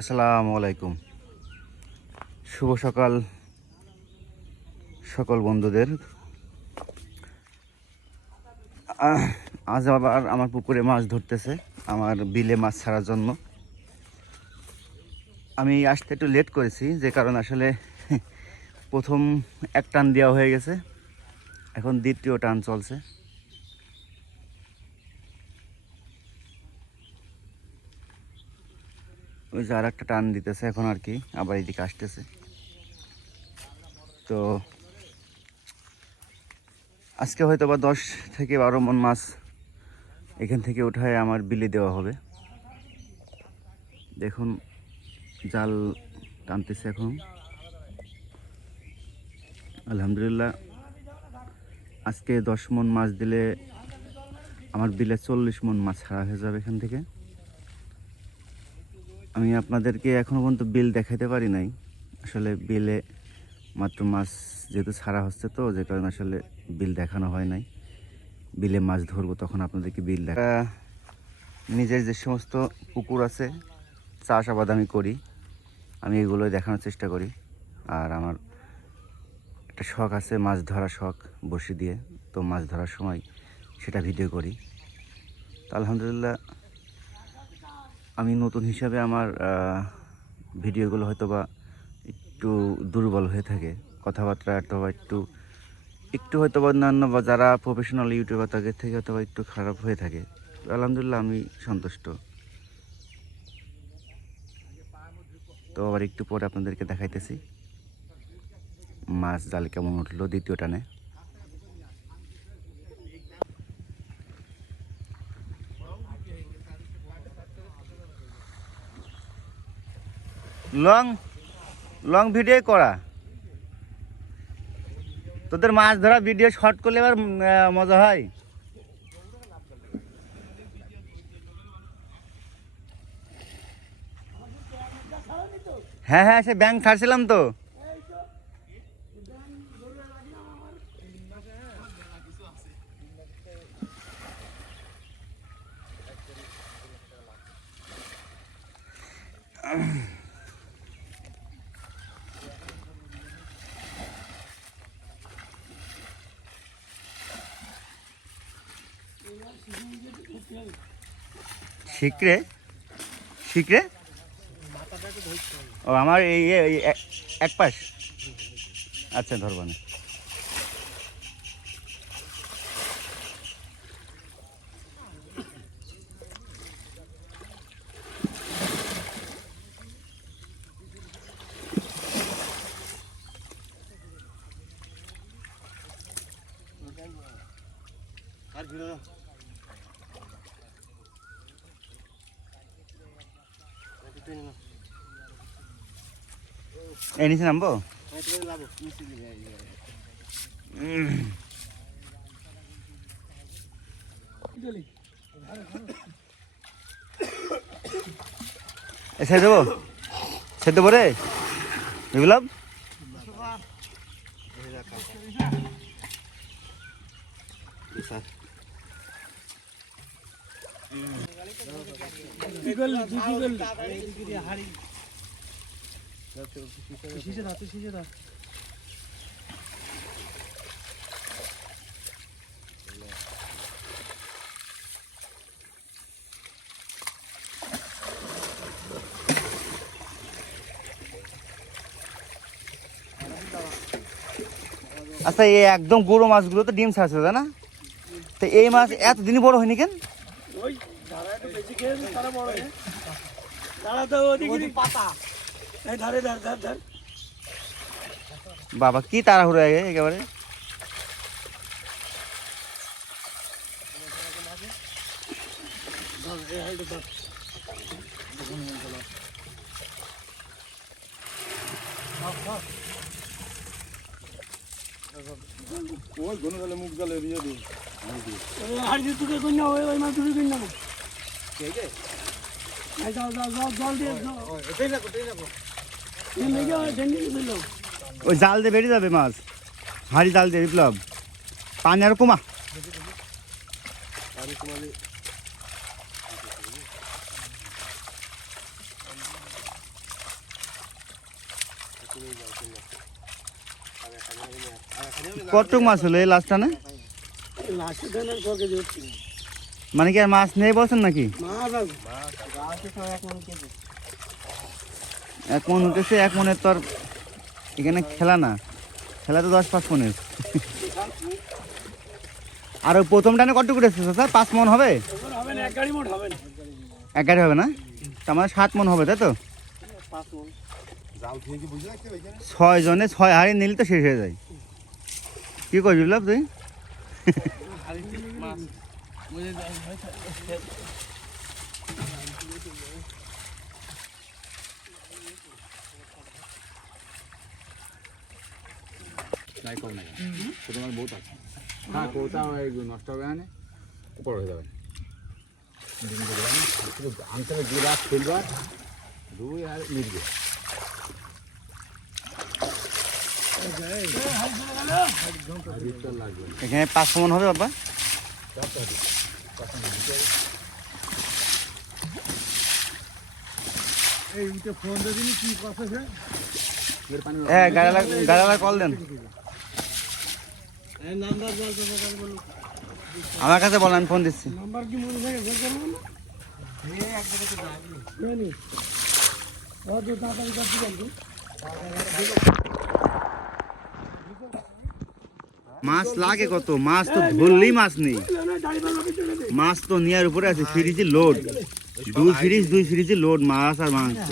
আসসালামু আলাইকুম। শুভ সকাল সকল বন্ধুদের। আজ আবার আমার পুকুরে মাছ ধরতেছে, আমার বিলে মাছ ছাড়ার জন্য। আমি আসতে একটু লেট করেছি, যে কারণে আসলে প্রথম এক টান দেওয়া হয়ে গেছে, এখন দ্বিতীয় টান চলছে। ওই যে আর একটা টান দিতেছে এখন আর কি, আবার এদিকে আসতেছে। তো আজকে হয়তো বা 10 থেকে 12 মণ মাছ এখান থেকে উঠায় আমার বিলে দেওয়া হবে। দেখুন জাল টানতেছে এখন। আলহামদুলিল্লাহ, আজকে 10 মণ মাছ দিলে আমার বিলে 40 মণ মাছ ছাড়া হয়ে যাবে এখান থেকে। আমি আপনাদেরকে এখনও পর্যন্ত বিল দেখাতে পারি নাই, আসলে বিলে মাত্র মাছ যেহেতু ছাড়া হচ্ছে, তো যে কারণে আসলে বিল দেখানো হয় নাই। বিলে মাছ ধরবো তখন আপনাদেরকে বিল দেখা। নিজের যে সমস্ত পুকুর আছে, চাষাবাদ আমি করি, আমি এগুলোই দেখানোর চেষ্টা করি। আর আমার একটা শখ আছে, মাছ ধরার শখ, বড়শি দিয়ে। তো মাছ ধরার সময় সেটা ভিডিও করি। তো আলহামদুলিল্লাহ, আমি নতুন হিসাবে আমার ভিডিওগুলো হয়তো বা একটু দুর্বল হয়ে থাকে, কথাবার্তা অথবা একটু হয়তো বা অন্যান্য বা যারা প্রফেশনাল ইউটিউবার তাদের থেকে হয়তো বা একটু খারাপ হয়ে থাকে। আলহামদুলিল্লাহ, আমি সন্তুষ্ট। তো আবার একটু পরে আপনাদেরকে দেখাইতেছি মাছ জালে কেমন উঠলো দ্বিতীয় টানে। লং লং ভিডিও করা, তোদের মাছ ধরা ভিডিও শর্ট করলে এবার মজা হয়। হ্যাঁ হ্যাঁ, সে ব্যাংক ছাড়ছিলাম তো। শিখরে শিখরে ও আমার এই এক পাশ। আচ্ছা, ধরবো না। এই নিচে নামবো। ছেড়ে দেবো, ছেড়ে দেবো রে বিপ্লব। আচ্ছা, এই একদম গুঁড়ো মাছগুলো তো ডিম ছাড়ছে, তাই না? তো এই মাছ এতদিনই বড় হয়নি কেন? বাবা, কি তাড়াহুড়ো একেবারে। ওই ঘন গেলে মুখ গেলে দিয়ে দিই। আর যে তুকে কই না ওই মাছ তুকে কই না ঠিক আছে, এই দাও দাও দাও জল দিয়ে দাও এটাই লাগো এই মেগে ঠেঙ্গি দিল ওই জাল দিয়ে বেরিয়ে যাবে মাছ, হাড়ি জাল দিয়ে। বিপ্লব, পানি আর কমা। পানি কমালে কতটুক মাছ হলো এই লাস্ট টানে? লাস্টে ধানের শখে ধরছি মানে কি আর মাছ নেই বলছেন নাকি? মাছ আছে এক মন উঠেছে, এক মনের তো আর এখানে খেলা না, খেলা তো 10-5 মনের। আর ওই প্রথম টানে কতটুকু উঠেছে স্যার? 5 মন হবে? ওগুলো হবে না, এক গাড়ি মোট হবে না। এক গাড়ি হবে না, তার মানে 7 মন হবে, তাই তো? 5 মণ। 6 জনে 6 হাড়ি নিলে তো শেষ হয়ে যায়। কি কই বিপ্লব তুই? নাই কম না ছোট মাছ বহুত আছে। হ্যাঁ কৌতা নষ্ট হবে না, উপর হয়ে যাবে। আনতে হবে জিরা, সিলভার, রুই আর মির্গে। এখানে 5 মন হবে বাবা? হ্যাঁ, গাড়িওয়ালা কল দেন। আমার কাছে বলেন, আমি ফোন দিচ্ছি। নাম্বার কি মনে থাকে বের করবো না? জানি। ও তো তাড়াতাড়ি করতে পারবো। মাছ লাগে কত? মাছ তো ধরলেই মাছ নেই। দাঁড়ি পাল্লা চলে দে। মাছ তো নেওয়ার উপরে আছে, ফ্রিজে লোড, দুই ফ্রিজে লোড মাছ আর মাংস।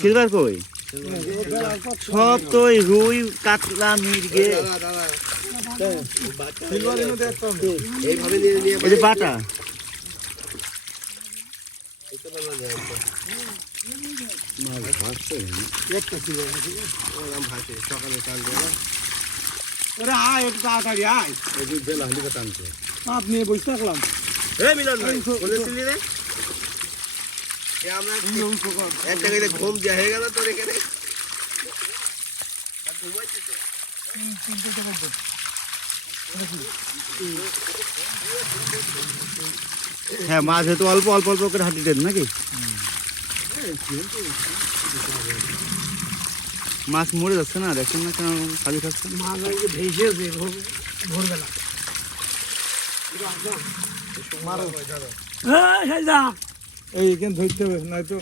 সিলভার কই? সব তো ওই রুই, কাতলা, মির্গে, এই যে বাটা। ওরে আয় একটু তাড়াতাড়ি আয়। পাপ নিয়ে বসে থাকলাম। এক জায়গায় ঘুম দেওয়া হয়ে গেল তোর এখানে। হ্যাঁ, মাছ যেহেতু অল্প অল্প অল্প করে হাঁটি দেন নাকি? মাছ মরে যাচ্ছে না, দেখছেন না কেন খালি খাচ্ছে? মাছ আজকে ভেসেছে ভোরবেলা। এই এখানে ধরতে হবে নয়তো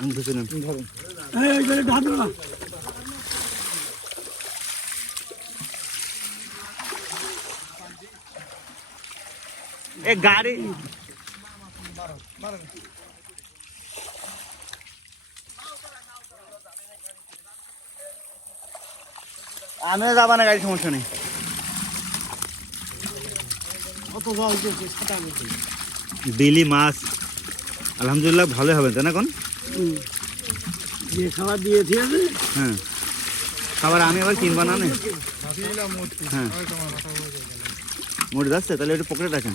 আমি ধুতে নেন। ধরো। এ গাড়ি আমিও যাবা না, গাড়ি সমস্যা নেই। বিলি মাছ আলহামদুলিল্লাহ ভালো হবে, তাই না? কোন যে খাবার দিয়ে দিয়েছে হ্যাঁ, খাবার আমি আবার কিনবা না নে। হ্যাঁ, মরে যাচ্ছে, তাহলে একটু পকেটে রাখেন।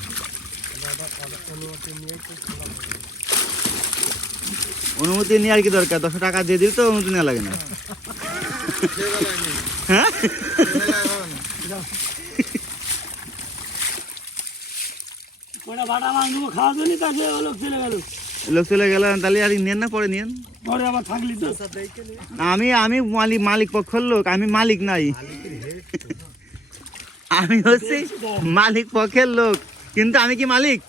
অনুমতি নিয়ে আর কি দরকার? 10 টাকা দিয়ে দিল তো অনুমতি নেওয়া লাগে না। হ্যাঁ, ওটা বাটা মাংস খাওয়া জন্য কাছে লোক চলে গেল। লোক চলে গেল, তাহলে আর নেন না, পরে নিন। পরে আবার থাকলি তো আমি মালিক পক্ষের লোক, আমি মালিক নাই। আমি হচ্ছে মালিক পক্ষের লোক, কিন্তু আমি কি মালিক?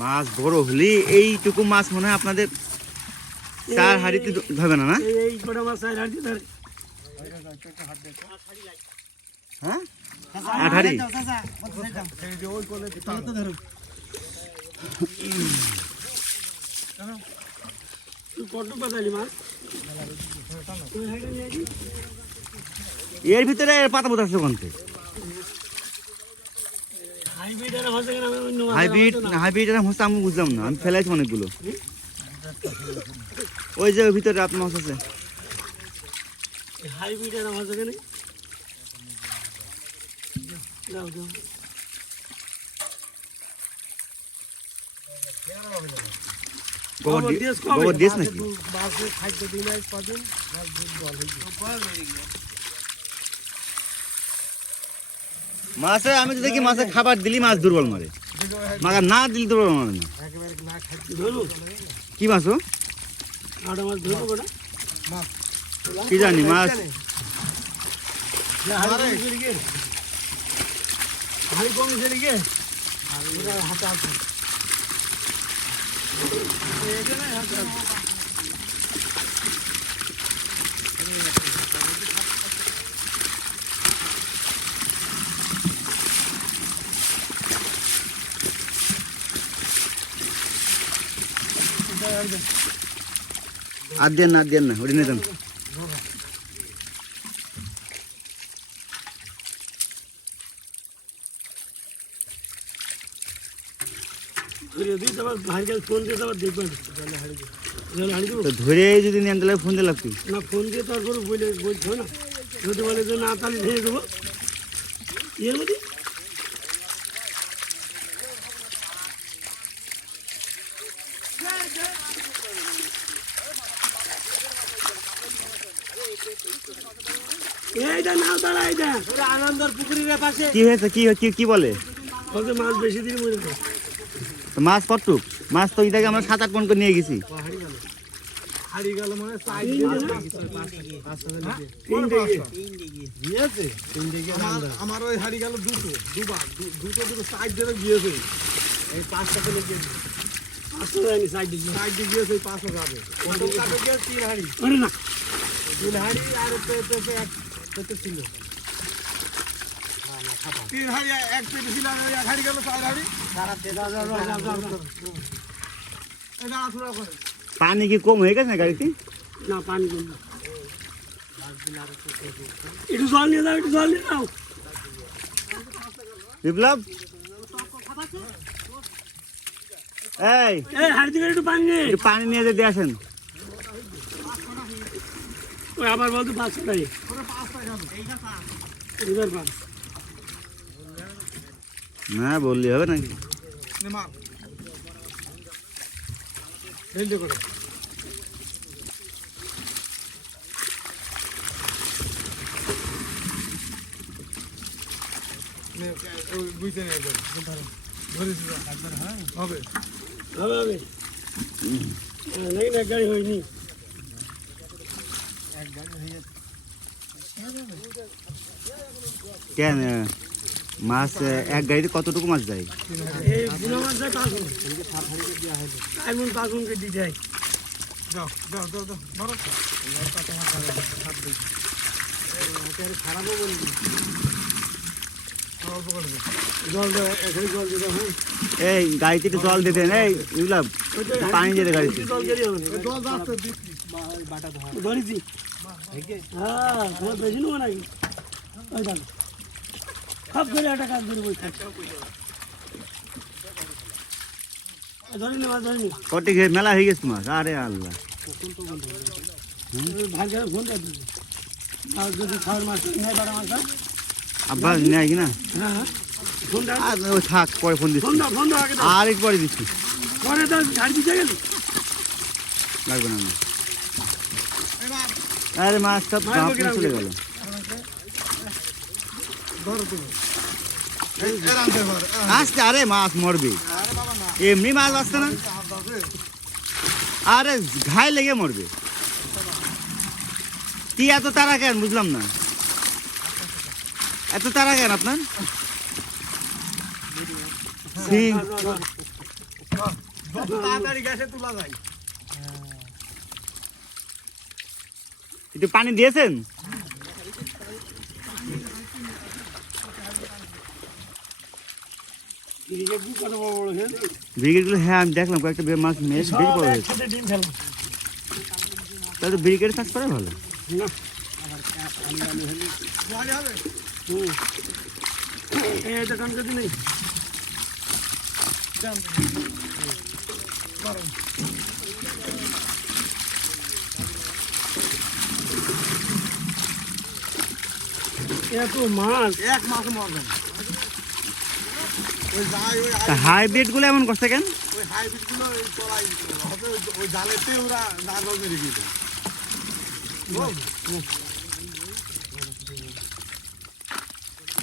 মাছ বড় হলে এইটুকু মাছ মনে হয় আপনাদের 4 হাঁড়িতে ধরবে না? না, এই কটা মাছ চাই রাখছি তার হ্যাঁ, 8 হাঁড়ি। তুই কত পাতালি মাছ এর ভিতরে পাতা বোঝা আছে কোনতে? হাইব্রিড আর হচ্ছে কেন আমি অন্য মাছ হাইব্রিড এর হচ্ছে আমি বুঝলাম না, আমি ফেলাইছি অনেকগুলো। ওই যে ওর ভিতরে আপনার মাছ আছে। হাইব্রিড আর হচ্ছে কেন যাও যাও গোবর দিস নাকি? মাছে আমি তো দেখি মাছে খাবার দিলি মাছ দুর্বল মারে, মাছ না দিলি দুর্বল মারে না। কি মাছ ও? কি জানি মাছ। আর দেন না, আর দেন না, ওটি নিয়ে যান। তো ধরে যদি নেন তাহলে ফোন দিয়ে লাগতো না, ফোন দিয়ে তারপর বলছো না, যদি বলে যে না তাহলে ভেঙে দেবো ইয়ের মধ্যে। এইটা নাও তারা, এইটা আনন্দর পুকুরের পাশে কি হয়েছে? কি বলে? ওকে মাছ বেশি দিন মরে যায়। তো মাছ কতটুক? মাছ তো এটাকে আমরা 7-8 মণ করে নিয়ে গেছি। আমার ওই হাড়ি গেল দুটো সাইড দিয়ে গিয়েছে, এই 5টা পেলে গিয়েছে, 500 যায়নি, সাইড দিয়ে সাইড দিয়ে গিয়েছে, 500 যাবে, 3 হাড়ি, আরে না 3 হাড়ি আর পেতে ছিল 3 হাড়ি, এক পেতে ছিল, আর ওই 1 হাড়ি গেল 4 হাড়ি। এটা আসলে করে পানি কি কম হয়ে গেছে না গাড়িতে? না, পানি কম না। একটু জল নিয়ে যাও, একটু জল নিয়ে যাও। বিপ্লব, এই এই হাড়ি থেকে একটু পানি নে। একটু পানি নিয়ে যেতে আসেন। ওই আবার বলতো 500 টাকা এবার পাঁচ। না বললি হবে নাকি? মার রেঞ্জে করে বুঝতে নেই ধরেছি হবে হবে নাকি না, গাড়ি হয়নি। কেন মাছ এক গাড়িতে কতটুকু মাছ যায়? এই বুনা মাছ যায় 5 মণ, 4 মণ 5 মণকে দিতে হয়। যাও যাও যাও যাও ধরো খারাপও বলবি, অল্প করে দে। জল দেওয়া, এখানে জল দিতে হয়। এই গাড়িতে একটু জল দিতে এই বিপ্লব, পানি দিতে গাড়িতে। জল গেলে হবে না। জল যাচ্ছে ধরেছি, হ্যাঁ তোমার বেশি নেবো নাকি? ওই দেখো সব করে একটা কাজ ধরে বই থাকছে। ধরে নি মাছ, ধরে নি কটি খেয়ে মেলা হয়ে গেছে মাছ। আরে আল্লাহ, ভাই করে ফোন দিয়ে দিবি। আর যদি খাওয়ার মাছ নেই, বাড়া মাছ হয়। আব্বা নেয় কিনা? হ্যাঁ ফোন দাও, আর ওই থাক, পরে ফোন দিচ্ছি। ফোন দাও আগে দাও। আর একটু পরে দিচ্ছি, পরে তো গাড়ি দিতে গেলি লাগবে না। আরে মাছ সব গাঁ চলে গেল। ধরো তুমি এর আনতে পারে আসতে, আরে মাছ মরবে, এমনি মাছ আসছে না। আরে ঘাই লেগে মরবে। কি এত তারা কেন বুঝলাম না, এত তারা কেন আপনার? তাড়াতাড়ি গ্যাসে তোলা যায়। একটু পানি দিয়েছেন? ব্রিগেডগুলো, হ্যাঁ আমি দেখলাম কয়েকটা মাছ বেশ বড় হয়েছে। ডিম ফেলো তাহলে ব্রিগেড চাষ করে ভালো। না, গাড়ি হবে এইটা কাম যদি নেই এত মাছ, এক মাস মরবে না। ওই যাই ওই হাইব্রিড গুলো এমন করছে কেন? ওই হাইব্রিড গুলো ওই তলায় হবে, ওই জালেতে ওরা নার্ভাস মেরে গেছে।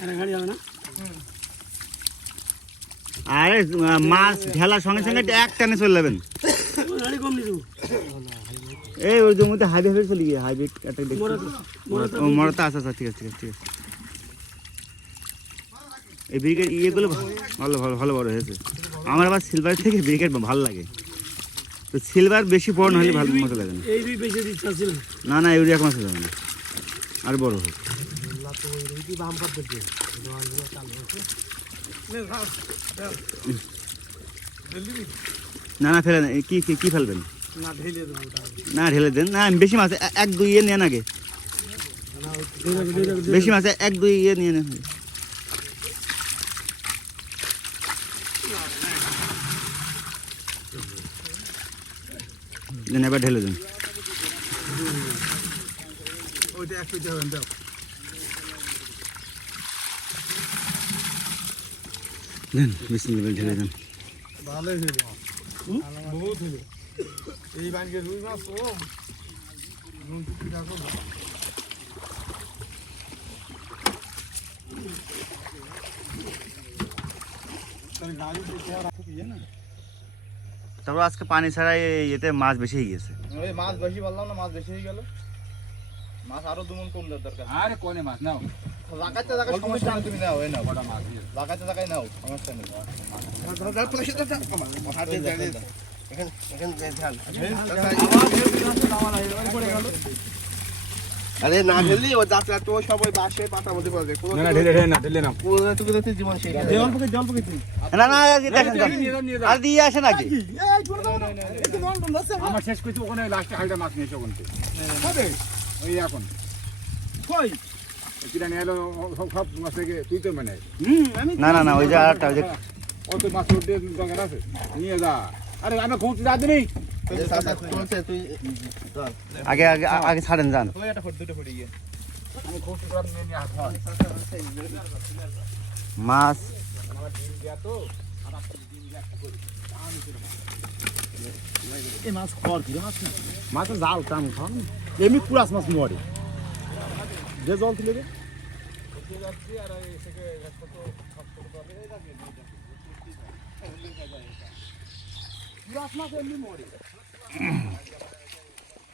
একটা গাড়ি হবে না আরে মাছ ঢেলার সঙ্গে সঙ্গে এক টানে চলে যাবেন। ওই গাড়ি কম নিয়ে যাবো এই ওই জমিতে হাইব্রিড চলে গিয়ে হাইব্রিড একটা দেখছি। মোড়াতে ও মরতা আচ্ছা আচ্ছা ঠিক আছে ঠিক আছে ঠিক আছে। এই ব্রিগেড ইয়েগুলো ভালো ভালো ভালো বড় হয়েছে। আমার আবার সিলভার থেকে ব্রিগেড ভালো লাগে, তো সিলভার বেশি বড় না হলে ভালো মতো লাগে না। এই দুই বেশি ইচ্ছা ছিল না না ইউরিয়া কমাতে যাবে না, আর বড় হোক। না না ফেলে না, কি কি কি ফেলবেন? না ঢেলে দেবো ওটা। না ঢেলে দেন না, বেশি মাছ এক দুই ইয়ে নেন আগে, বেশি মাছ এক দুই ইয়ে নিয়ে নেন। দেন এবার ঢেলে দেন। ওইটা একটু দেবেন, দাও। দেন বিসমিল্লাহ ঢেলে দেন। ভালোই হইল, বহুত হইল। এই বানকে রুই মাছ ও নুন টুকি রাখো না। তাহলে গাড়িতে চেয়ার রাখো কি না? তারপর আজকে পানি ছাড়া এতে মাছ বেশি হয়ে গেছে। ওই মাছ বেশি বললাম না, মাছ বেশি হয়ে গেল। মাছ আরো দুমন কম দেওয়ার দরকার। আরে কোনে মাছ নাও, লাগাইতে লাগাই সমস্যা নেই, তুমি নাও, এই নাও। বড় মাছ দিয়ে। লাগাইতে লাগাই নাও, সমস্যা নেই। আরে না ঢেললি ও যাত্রা তো সবাই বাসে পাতার মধ্যে পড়ে যায়। না না ঢেলে না, ঢেলে নাও। পুরো টুকু তো জীবন শেষ। জল পকে তুই। না না দেখেন আর দিয়ে আসে নাকি? এই ছোট দাও না। একটু মন বন্ধ আছে। আমার শেষ করছি ওখানে লাস্টে হাইটা মাছ নিয়েছে ওখান থেকে। হবে। ওই এখন কই? কিনা নিয়ে এলো সব মাছ থেকে তুই তো মানে আমি না না না ওই যে আরেকটা ওই যে অত মাছ উঠে দরকার আছে, নিয়ে যা। আরে আমি ঘুরতে যাচ্ছি নি, তুই আগে আগে আগে ছাড়েন যান। ওই একটা ফটো দুটো ফটো গিয়ে। আমি ঘুরতে যাচ্ছি নিয়ে হাত হয়। মাছ এই মাছ খর কি মাছ? মাছ জাল কাম খান। এমনি পুরাস মাছ মরে। যে জল তুলে দে।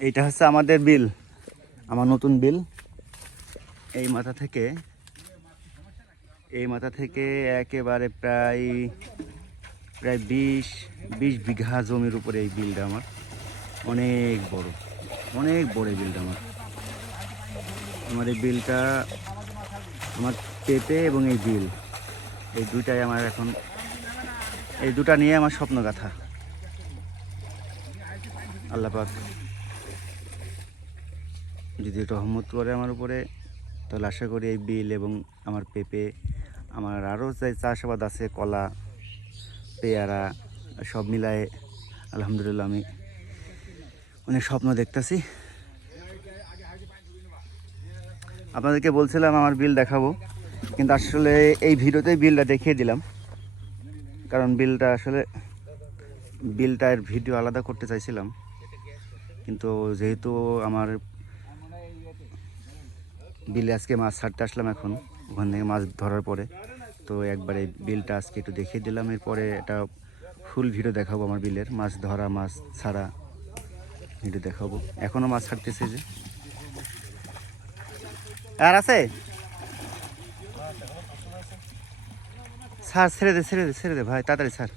এইটা হচ্ছে আমাদের বিল, আমার নতুন বিল। এই মাথা থেকে একেবারে প্রায় 20 বিঘা জমির উপরে এই বিলটা আমার। অনেক বড় এই বিলটা আমার এই বিলটা আমার পেঁপে এবং এই বিল, এই দুইটাই আমার এখন, এই দুটা নিয়ে আমার স্বপ্নগাথা। আল্লাহ পাক যদি রহমত করে আমার উপরে, তাহলে আশা করি এই বিল এবং আমার পেঁপে, আমার আরও যে চাষাবাদ আছে, কলা, পেয়ারা, সব মিলায়ে আলহামদুলিল্লাহ আমি অনেক স্বপ্ন দেখতেছি। আপনাদেরকে বলছিলাম আমার বিল দেখাবো, কিন্তু আসলে এই ভিডিওতেই বিলটা দেখিয়ে দিলাম, কারণ বিলটার ভিডিও আলাদা করতে চাইছিলাম, কিন্তু যেহেতু আমার বিলে আজকে মাছ ছাড়তে আসলাম, এখন ওখান থেকে মাছ ধরার পরে, তো একবারে বিলটা আজকে একটু দেখিয়ে দিলাম। এরপরে এটা ফুল ভিডিও দেখাবো, আমার বিলের মাছ ধরা মাছ ছাড়া ভিডিও দেখাবো। এখনও মাছ ছাড়তেছে যে, আর আছে স্যার, ছেড়ে দে ভাই, তাড়াতাড়ি স্যার।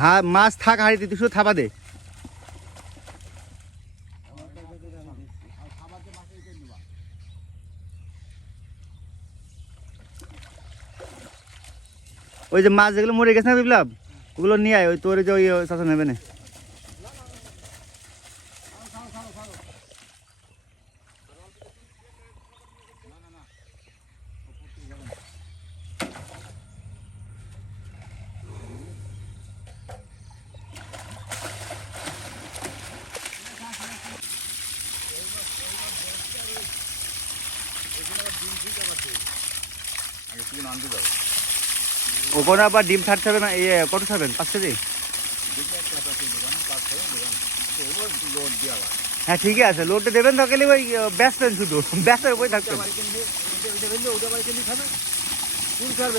হ্যাঁ মাছ থাক হাড়িতে, তুই শুধু থাবা দে। ওই যে মাছ যেগুলো মরে গেছে না বিপ্লব, ওগুলো নিয়ে আয়, ওই তোর যে ওই চাচা নেবে না। আনতে যাবো। ওখানে আবার ডিম ছাড়তে হবে না, ইয়ে কত ছাড়বেন 5 কেজি? লোড দিয়ে আবার হ্যাঁ ঠিকই আছে, লোডটা দেবেন তো, গেলে ওই বেচবেন, শুধু বেচার উপরে থাকবেন।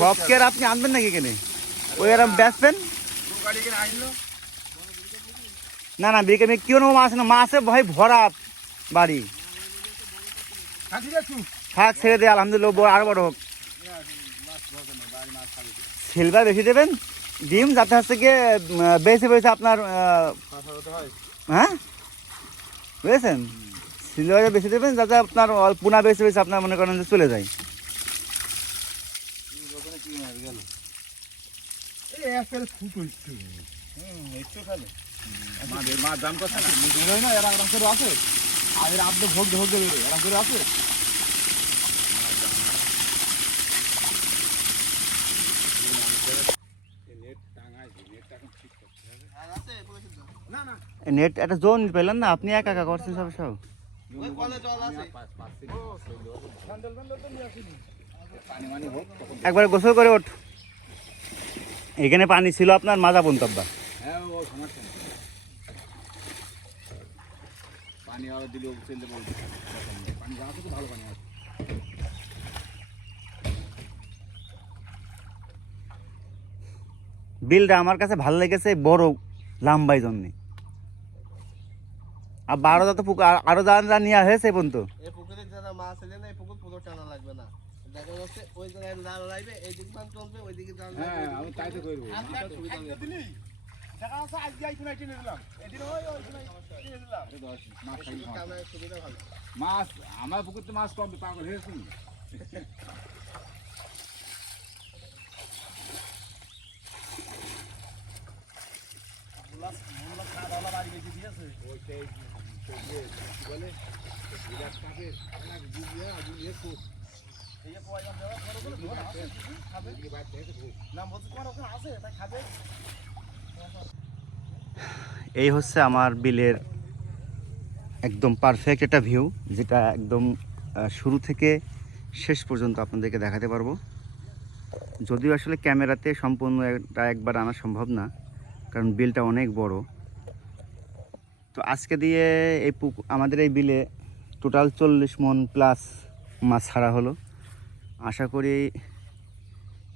সব কি আর আপনি আনবেন নাকি এখানে? ওই এরম বেচবেন? গাড়ি কিনে আসলো না না, বিকেলে কেউ নেবো মাছ না, মাছে ভাই ভরা বাড়ি। থাক, ছেড়ে দে, আলহামদুলিল্লাহ আরো বড় হোক। সিলভার বেশি দেবেন, ডিম যাতে হচ্ছে গিয়ে বেশি বেশি আপনার হ্যাঁ বুঝেছেন, সিলভারে বেশি দেবেন যাতে আপনার পুনা বেশি বেশি আপনার মনে করেন যে চলে যায়। মাছ দাম করছে না না এরা আরাম করে আছে, আর এরা আপনি ভোগ ভোগ দেবে আরাম করে আছে। নেট একটা জোন পেলেন না, আপনি একা একা করছেন সব সব। একবারে গোসল করে ওঠ, এখানে পানি ছিল আপনার মাজা পন্তব্বা। হ্যাঁ ও সমস্যা নেই, পানি আবার দিলে চলতে বলবে, পানি যাওয়া তো ভালো পানি আছে। বিলটা আমার কাছে ভালো লেগেছে, বড় লাম্বাই জন্যে। আর 12 তো পুকুর আরো যা নেওয়া হয়েছে পর্যন্ত। এই পুকুরে যারা মাছ এলে না, এই পুকুর পুরো টানা লাগবে না, দেখা যাচ্ছে ওই জায়গায় জাল লাইবে, এই দিকে পান চলবে, ওই দিকে জাল হ্যাঁ আমি তাই তো করবো। দেখা আছে আজকে এই কোনায় টেনে দিলাম, এদিন ওই ওই কোনায় টেনে দিলাম। মাছ খাই খাওয়া। টানার সুবিধা ভালো। মাছ আমার পুকুরতে মাছ কম, পাগল হয়েছি। এই হচ্ছে আমার বিলের একদম পারফেক্ট একটা ভিউ, যেটা একদম শুরু থেকে শেষ পর্যন্ত আপনাদেরকে দেখাতে পারবো। যদিও আসলে ক্যামেরাতে সম্পূর্ণ এটা একবার আনা সম্ভব না, কারণ বিলটা অনেক বড়। তো আজকে দিয়ে এই আমাদের এই বিলে টোটাল 40 মণ প্লাস মাছ ছাড়া হলো। আশা করি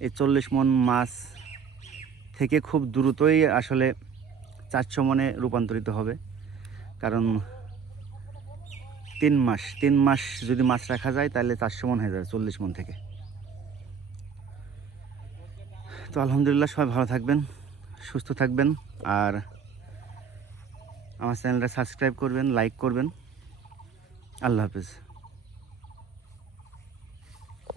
এই 40 মণ মাছ থেকে খুব দ্রুতই আসলে 400 মণে রূপান্তরিত হবে, কারণ 3 মাস যদি মাছ রাখা যায় তাহলে 400 মণ হয়ে যাবে 40 মণ থেকে। তো আলহামদুলিল্লাহ, সবাই ভালো থাকবেন, সুস্থ থাকবেন, আর আমার চ্যানেলটা সাবস্ক্রাইব করবেন, লাইক করবেন। আল্লাহ হাফেজ।